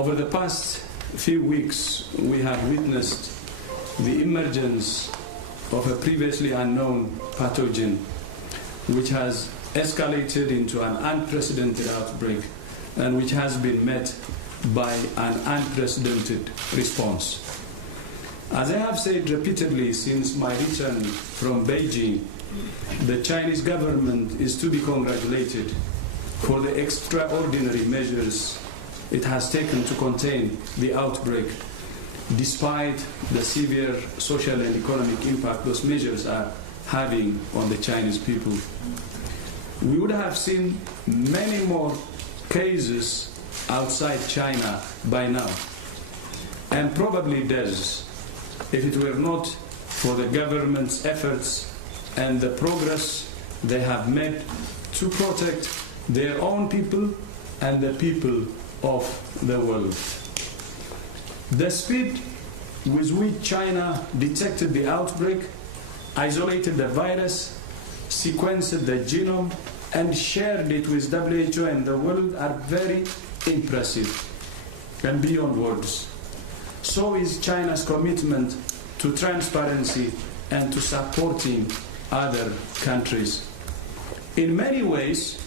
Over the past few weeks, we have witnessed the emergence of a previously unknown pathogen, which has escalated into an unprecedented outbreak and which has been met by an unprecedented response. As I have said repeatedly since my return from Beijing, the Chinese government is to be congratulated for the extraordinary measures it has taken to contain the outbreak, despite the severe social and economic impact those measures are having on the Chinese people. We would have seen many more cases outside China by now, and probably deaths, if it were not for the government's efforts and the progress they have made to protect their own people and the people of the world. The speed with which China detected the outbreak, isolated the virus, sequenced the genome, and shared it with WHO and the world are very impressive and beyond words. So is China's commitment to transparency and to supporting other countries. In many ways,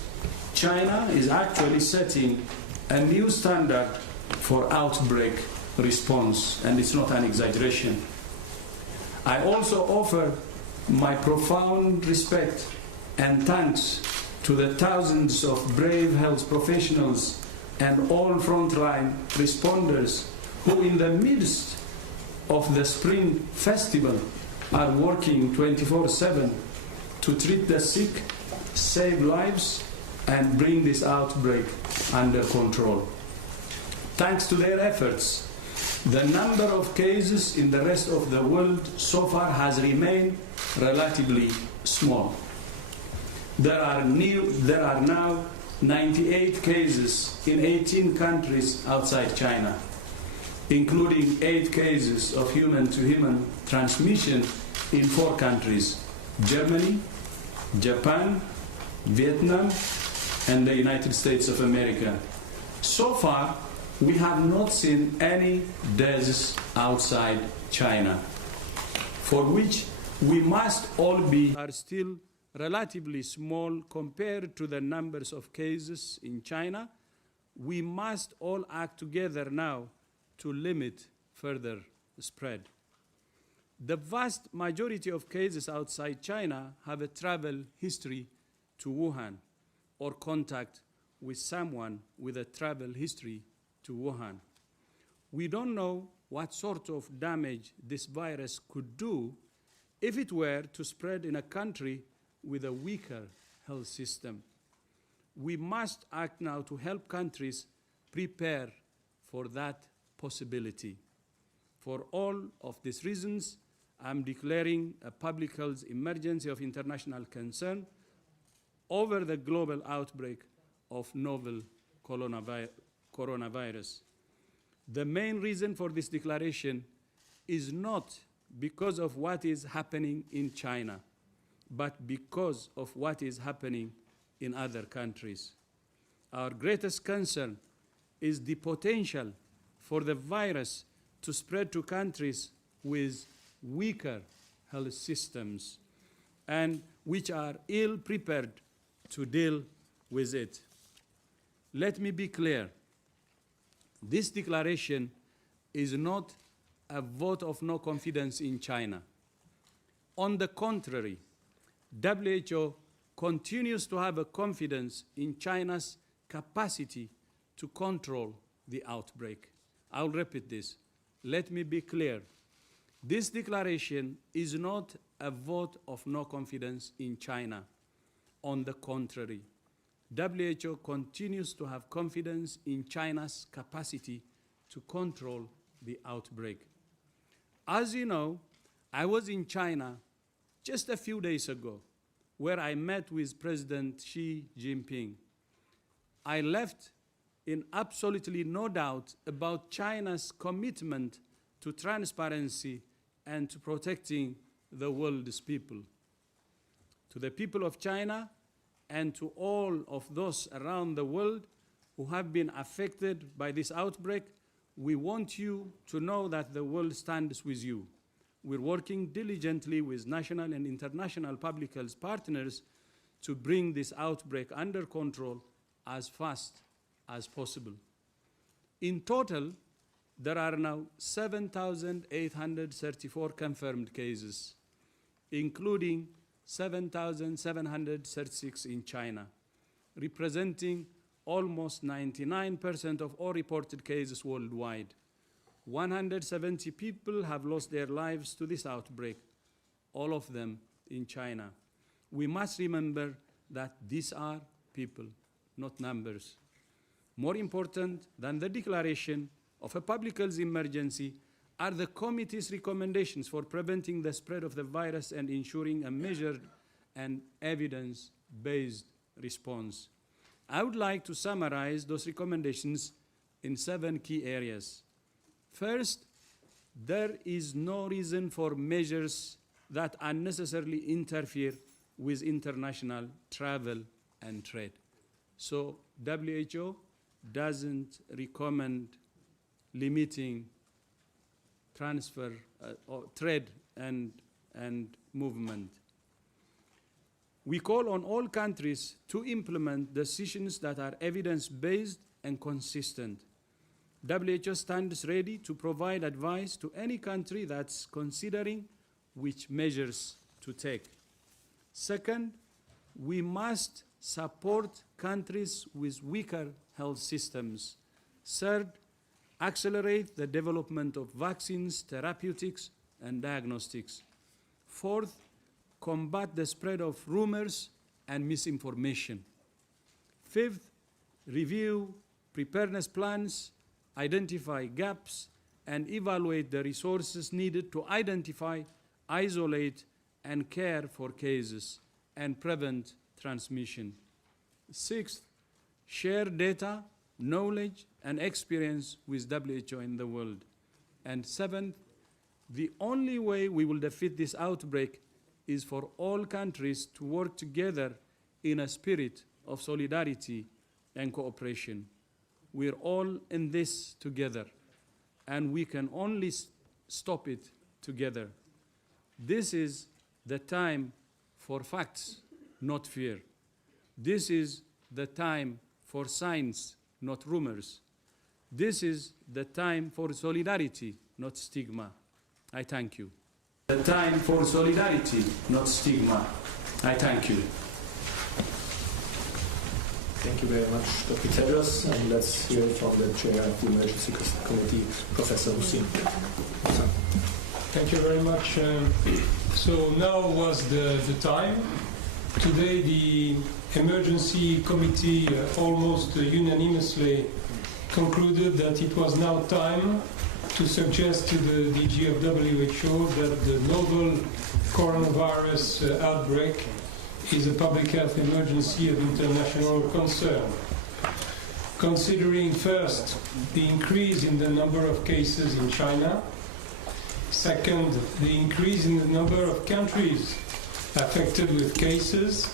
China is actually setting a new standard for outbreak response, and it's not an exaggeration. I also offer my profound respect and thanks to the thousands of brave health professionals and all frontline responders who, in the midst of the Spring Festival, are working 24/7 to treat the sick, save lives, and bring this outbreak under control. Thanks to their efforts, the number of cases in the rest of the world so far has remained relatively small. There are now 98 cases in 18 countries outside China, including 8 cases of human-to-human transmission in 4 countries: Germany, Japan, Vietnam, and the United States of America. So far, we have not seen any deaths outside China, for which we must all be are still relatively small compared to the numbers of cases in China. We must all act together now to limit further spread. The vast majority of cases outside China have a travel history to Wuhan or contact with someone with a travel history to Wuhan. We don't know what sort of damage this virus could do if it were to spread in a country with a weaker health system. We must act now to help countries prepare for that possibility. For all of these reasons, I'm declaring a public health emergency of international concern over the global outbreak of novel coronavirus. The main reason for this declaration is not because of what is happening in China, but because of what is happening in other countries. Our greatest concern is the potential for the virus to spread to countries with weaker health systems and which are ill-prepared to deal with it. Let me be clear. This declaration is not a vote of no confidence in China. On the contrary, WHO continues to have a confidence in China's capacity to control the outbreak. I'll repeat this. Let me be clear. This declaration is not a vote of no confidence in China. On the contrary, WHO continues to have confidence in China's capacity to control the outbreak. As you know, I was in China just a few days ago, where I met with President Xi Jinping. I left in absolutely no doubt about China's commitment to transparency and to protecting the world's people. To the people of China and to all of those around the world, who have been affected by this outbreak, we want you to know that the world stands with you. We're working diligently with national and international public health partners to bring this outbreak under control as fast as possible. In total, there are now 7,834 confirmed cases, including 7,736 in China, representing almost 99% of all reported cases worldwide. 170 people have lost their lives to this outbreak, all of them in China. We must remember that these are people, not numbers. More important than the declaration of a public health emergency are the committee's recommendations for preventing the spread of the virus and ensuring a measured and evidence-based response. I would like to summarize those recommendations in 7 key areas. First, there is no reason for measures that unnecessarily interfere with international travel and trade. So WHO doesn't recommend limiting transfer or trade and movement. We call on all countries to implement decisions that are evidence-based and consistent. WHO stands ready to provide advice to any country that's considering which measures to take. Second, we must support countries with weaker health systems. Third, accelerate the development of vaccines, therapeutics, and diagnostics. Fourth, combat the spread of rumors and misinformation. Fifth, review preparedness plans, identify gaps, and evaluate the resources needed to identify, isolate, and care for cases and prevent transmission. Sixth, share data, knowledge, and experience with WHO in the world. And seventh, the only way we will defeat this outbreak is for all countries to work together in a spirit of solidarity and cooperation. We're all in this together, and we can only stop it together. This is the time for facts, not fear. This is the time for science, not rumors. This is the time for solidarity, not stigma. I thank you. The time for solidarity, not stigma. I thank you. Thank you very much, Dr. Tedros, and let's hear from the Chair of the Emergency Committee, Professor Hussein. Thank you very much. So now was the time. Today the Emergency Committee almost unanimously concluded that it was now time to suggest to the DG of WHO that the novel coronavirus outbreak is a public health emergency of international concern. Considering first the increase in the number of cases in China, second, the increase in the number of countries affected with cases,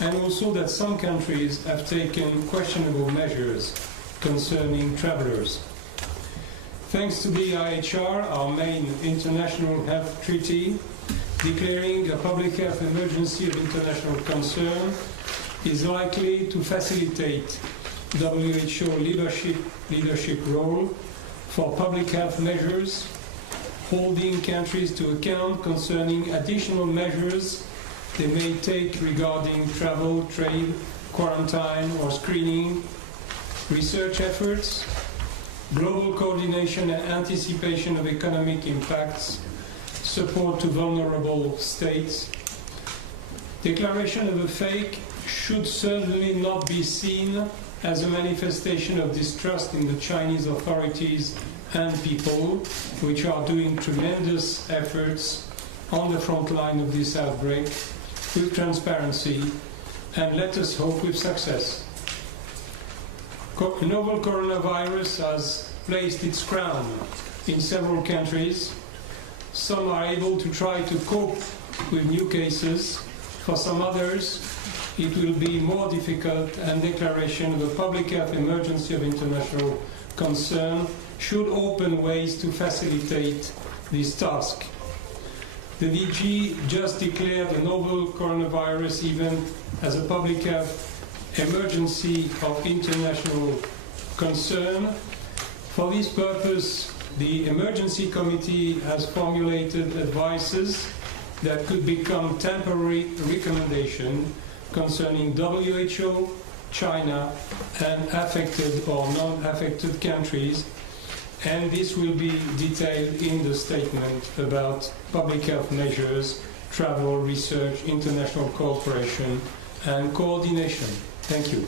and also that some countries have taken questionable measures concerning travelers. Thanks to the IHR, our main international health treaty, declaring a public health emergency of international concern is likely to facilitate WHO leadership role for public health measures, holding countries to account concerning additional measures they may take regarding travel, trade, quarantine or screening, research efforts, global coordination and anticipation of economic impacts, support to vulnerable states. Declaration of a fake should certainly not be seen as a manifestation of distrust in the Chinese authorities and people, which are doing tremendous efforts on the front line of this outbreak with transparency and, let us hope, with success. Novel coronavirus has placed its crown in several countries. Some are able to try to cope with new cases. For some others, it will be more difficult, and declaration of a public health emergency of international concern should open ways to facilitate this task. The DG just declared a novel coronavirus event as a public health emergency of international concern. For this purpose, the Emergency Committee has formulated advices that could become temporary recommendations concerning WHO, China, and affected or non-affected countries, and this will be detailed in the statement about public health measures, travel, research, international cooperation, and coordination. Thank you.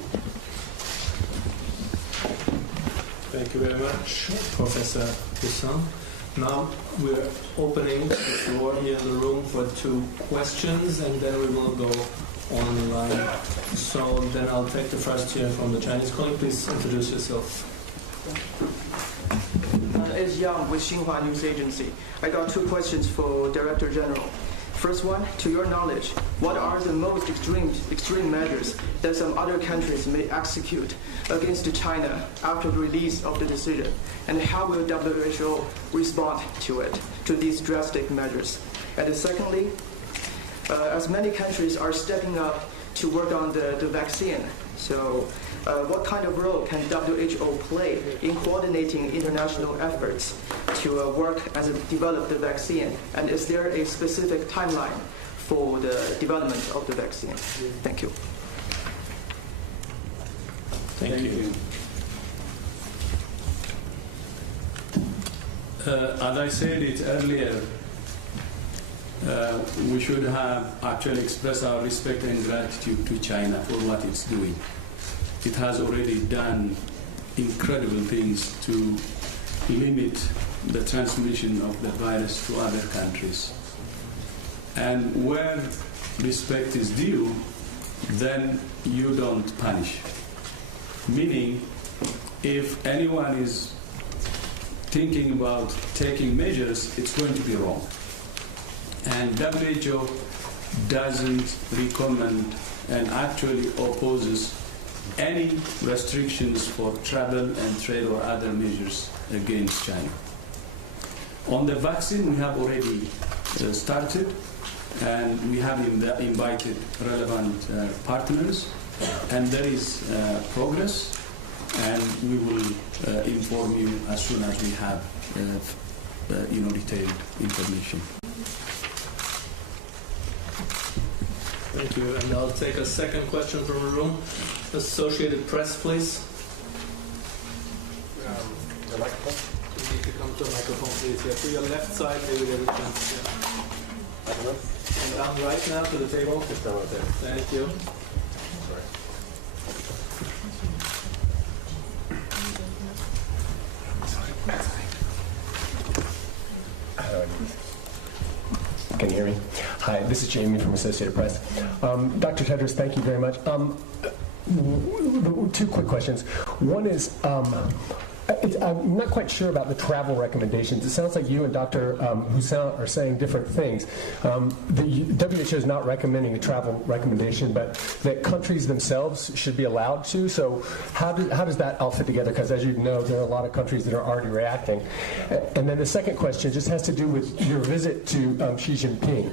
Thank you very much, Professor Hussan. Now we're opening the floor here in the room for 2 questions, and then we will go online. So then I'll take the first here from the Chinese colleague. Please introduce yourself. It's Yang with Xinhua News Agency. I got 2 questions for Director General. First one, to your knowledge, what are the most extreme measures that some other countries may execute against China after the release of the decision? And how will WHO respond to these drastic measures? And secondly, as many countries are stepping up to work on the vaccine, so what kind of role can WHO play in coordinating international efforts to work as develop the vaccine? And is there a specific timeline for the development of the vaccine? Thank you. Thank you. As I said it earlier, we should have actually expressed our respect and gratitude to China for what it's doing. It has already done incredible things to limit the transmission of the virus to other countries. And where respect is due, then you don't punish. Meaning, if anyone is thinking about taking measures, it's going to be wrong. And WHO doesn't recommend and actually opposes any restrictions for travel and trade or other measures against China. On the vaccine, we have already started, and we have invited relevant partners, and there is progress, and we will inform you as soon as we have detailed information. Thank you. And I'll take a second question from the room. Associated Press, please. The microphone? You need to come to a microphone, please. Yeah, to your left side, maybe there's a chance. Yeah. And down right now to the table. Just down right there. Thank you. Can you hear me? Hi, this is Jamie from Associated Press. Dr. Tedros, thank you very much. 2 quick questions. One is, I'm not quite sure about the travel recommendations. It sounds like you and Dr. Hussan are saying different things. The WHO is not recommending a travel recommendation, but that countries themselves should be allowed to. So how does that all fit together? Because as you know, there are a lot of countries that are already reacting. And then the second question just has to do with your visit to Xi Jinping.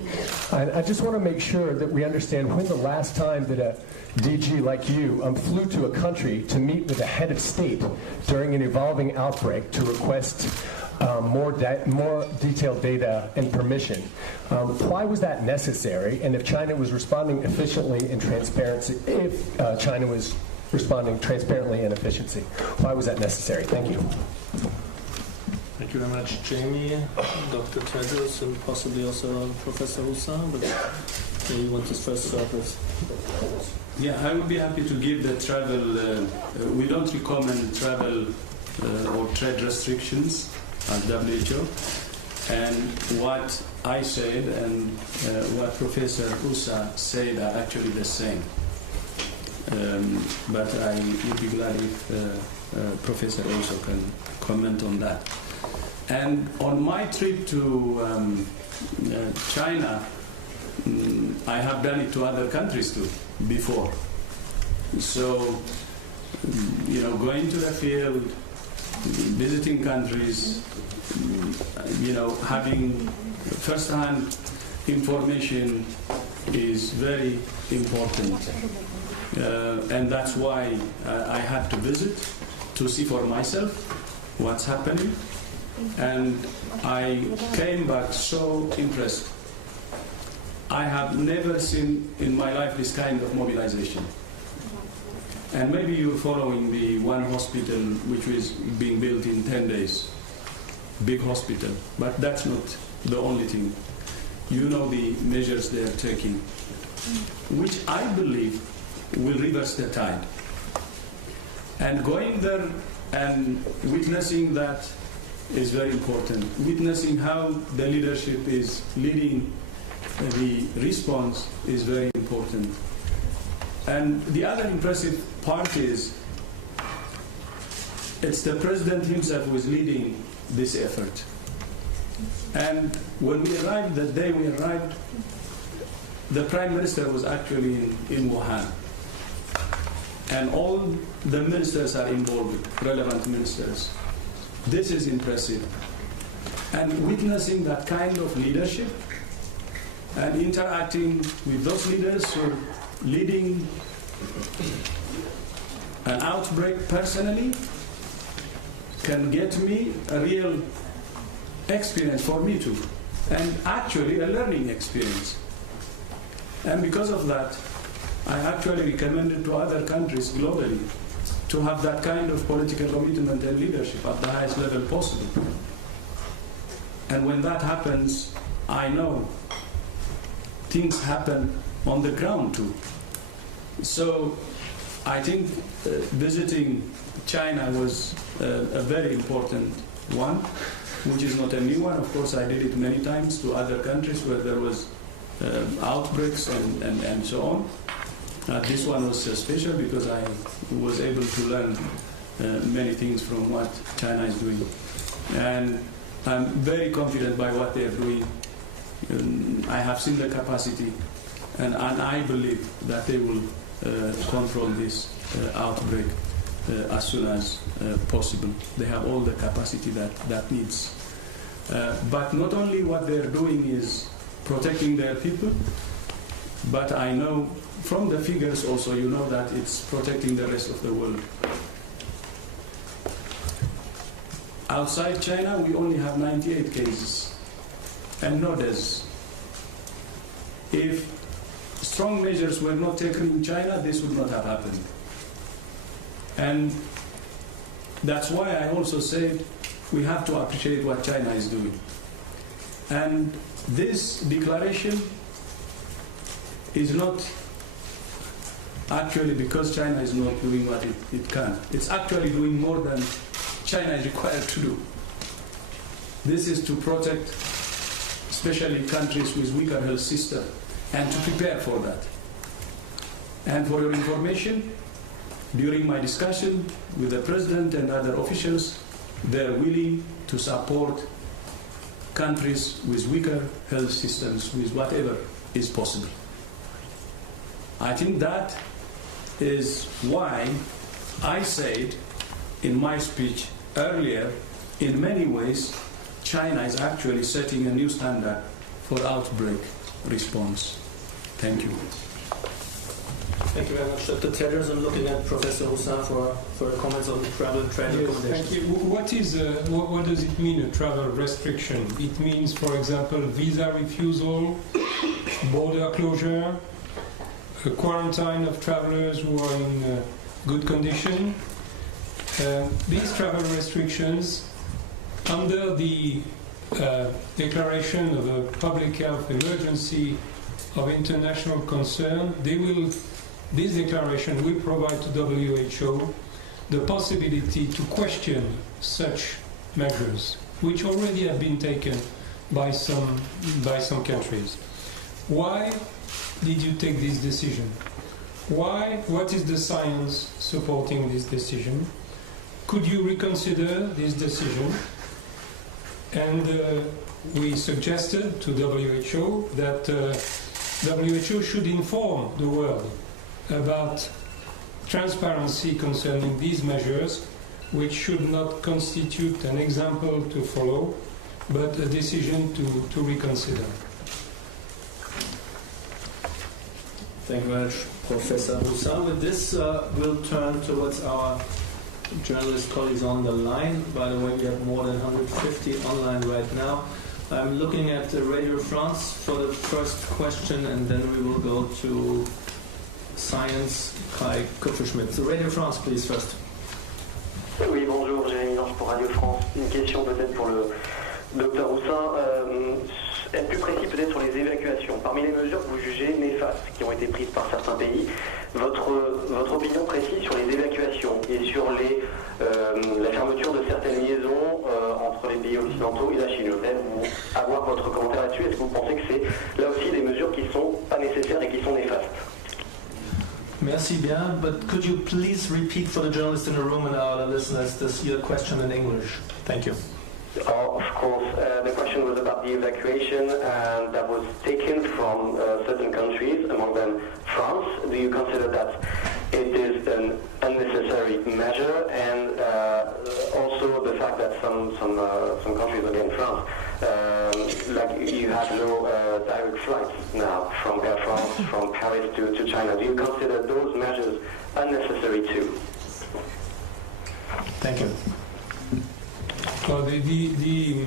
And I just want to make sure that we understand when the last time that a DG like you flew to a country to meet with a head of state during an evolving outbreak to request more detailed data and permission. Why was that necessary? And if China was responding efficiently and transparency, if China was responding transparently and efficiency, why was that necessary? Thank you. Thank you very much, Jamie, Dr. Tedros, and possibly also Professor Hussan. But maybe you want to first start with. Yeah, I would be happy to give the travel. We don't recommend travel or trade restrictions as WHO. And what I said and what Professor Hussan said are actually the same. But I would be glad if Professor also can comment on that. And on my trip to China, I have done it to other countries too before. So, going to the field, visiting countries, having first-hand information is very important. And that's why I had to visit to see for myself what's happening. And I came back so impressed. I have never seen in my life this kind of mobilization. And maybe you're following the one hospital which was being built in 10 days. Big hospital. But that's not the only thing. You know the measures they are taking, which I believe will reverse the tide. And going there and witnessing that is very important. Witnessing how the leadership is leading the response is very important. And the other impressive part is it's the president himself who is leading this effort. And when we arrived, the day we arrived, the Prime Minister was actually in Wuhan. And all the ministers are involved, relevant ministers. This is impressive. And witnessing that kind of leadership and interacting with those leaders who are leading an outbreak personally can get me a real experience for me too, and actually a learning experience. And because of that, I actually recommended to other countries globally to have that kind of political commitment and leadership at the highest level possible. And when that happens, I know things happen on the ground too. So I think visiting China was a very important one, which is not a new one. Of course, I did it many times to other countries where there was outbreaks and so on. This one was special because I was able to learn many things from what China is doing. And I'm very confident by what they are doing. I have seen the capacity, and I believe that they will control this outbreak as soon as possible. They have all the capacity that needs. But not only what they're doing is protecting their people, but I know from the figures also, you know that it's protecting the rest of the world. Outside China, we only have 98 cases and no deaths. If strong measures were not taken in China, this would not have happened. And that's why I also said we have to appreciate what China is doing. And this declaration is not actually because China is not doing what it can. It's actually doing more than China is required to do. This is to protect especially countries with weaker health system and to prepare for that. And for your information, during my discussion with the President and other officials, they're willing to support countries with weaker health systems with whatever is possible. I think that is why I said in my speech earlier, in many ways, China is actually setting a new standard for outbreak response. Thank you. Thank you very much, Dr. Tellers. I'm looking at Professor Hussain for comments on travel and trade recommendations. Thank you. What does it mean, a travel restriction? It means, for example, visa refusal, border closure, a quarantine of travelers who are in good condition. These travel restrictions, under the declaration of a public health emergency of international concern, this declaration will provide to WHO the possibility to question such measures, which already have been taken by some countries. Why did you take this decision? Why? What is the science supporting this decision? Could you reconsider this decision? And we suggested to WHO that WHO should inform the world about transparency concerning these measures, which should not constitute an example to follow, but a decision to reconsider. Thank you very much, Professor Roussin. With this, we'll turn towards our journalist colleagues on the line. By the way, we have more than 150 online right now. I'm looking at Radio France for the first question, and then we will go to Science, Kai Kupferschmidt. So Radio France, please, first. Oui, bonjour, Jérémy Lange pour Radio France. Une question peut-être pour le docteur Roussin. Être plus précis peut-être sur les évacuations. Parmi les mesures que vous jugez néfastes qui ont été prises par certains pays, votre opinion précise sur les évacuations et sur la fermeture de certaines liaisons entre les pays occidentaux et la Chine. Je voudrais avoir votre commentaire là-dessus. Est-ce que vous pensez que c'est là aussi des mesures qui ne sont pas nécessaires et qui sont néfastes? Merci bien, but could you please repeat for the journalists in the room and our listeners your question in English? Thank you. Oh, of course. The question was about the evacuation that was taken from certain countries, among them France. Do you consider that it is an unnecessary measure, and also the fact that some countries, again France, like you have no direct flights now from Air France, from Paris to China. Do you consider those measures unnecessary too? Thank you. Well, the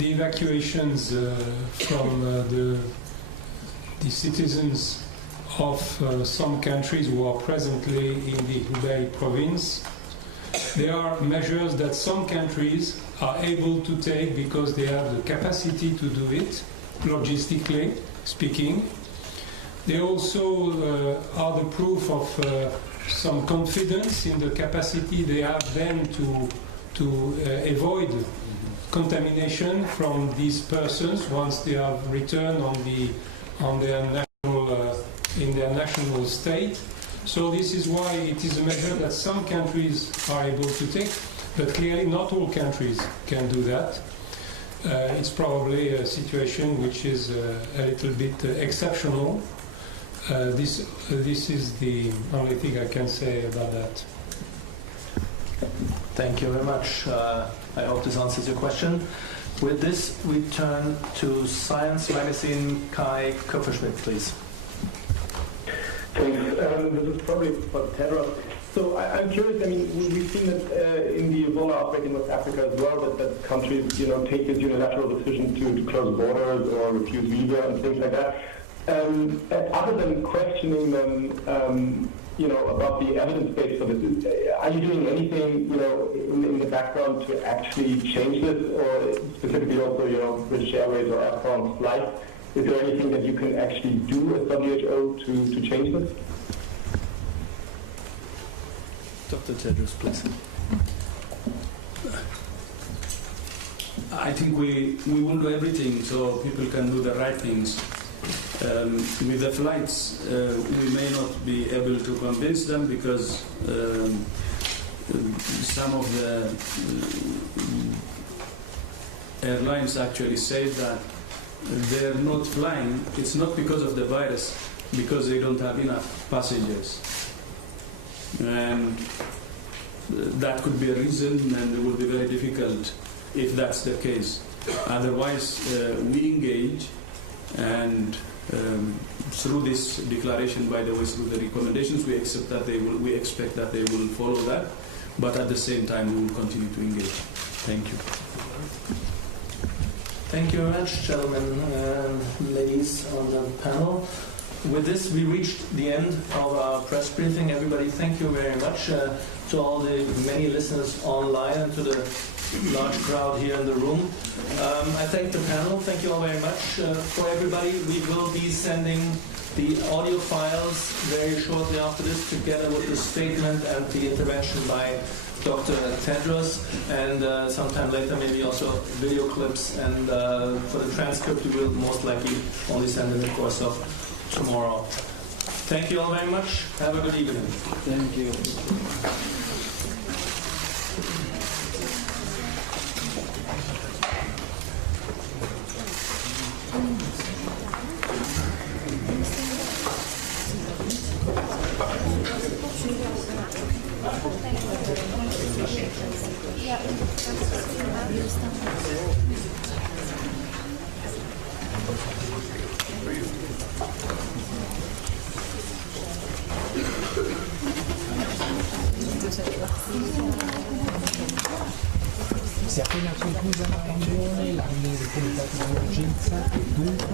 evacuations from the citizens of some countries who are presently in the Hubei province, they are measures that some countries are able to take because they have the capacity to do it, logistically speaking. They also are the proof of some confidence in the capacity they have then to avoid contamination from these persons once they have returned on their national in their national state. So this is why it is a measure that some countries are able to take, but clearly not all countries can do that. It's probably a situation which is a little bit exceptional. This is the only thing I can say about that. Thank you very much. I hope this answers your question. With this, we turn to Science Magazine. Kai Kupferschmidt, please. Thanks. This is probably for Tedros. So I'm curious. I mean, we've seen that in the Ebola outbreak in West Africa as well, that countries, take this unilateral decision to close borders or refuse visa and things like that. Other than questioning them, about the evidence base for this, are you doing anything, in the background to actually change this, or specifically also, British Airways or Air France flights? Is there anything that you can actually do as WHO to change this? Dr. Tedros, please. I think we will do everything so people can do the right things. With the flights, we may not be able to convince them because some of the airlines actually say that they're not flying. It's not because of the virus, because they don't have enough passengers. And that could be a reason, and it will be very difficult if that's the case. Otherwise, we engage, and through this declaration, by the way, through the recommendations, we expect that they will follow that, but at the same time we will continue to engage. Thank you. Thank you very much, gentlemen and ladies on the panel. With this, we reached the end of our press briefing. Everybody, thank you very much to all the many listeners online and to the large crowd here in the room. I thank the panel. Thank you all very much. For everybody, we will be sending the audio files very shortly after this, together with the statement and the intervention by Dr. Tedros, and sometime later maybe also video clips. And for the transcript, we will most likely only send in the course of tomorrow. Thank you all very much. Have a good evening. Thank you. Si è appena conclusa la riunione del comitato di emergenza, dunque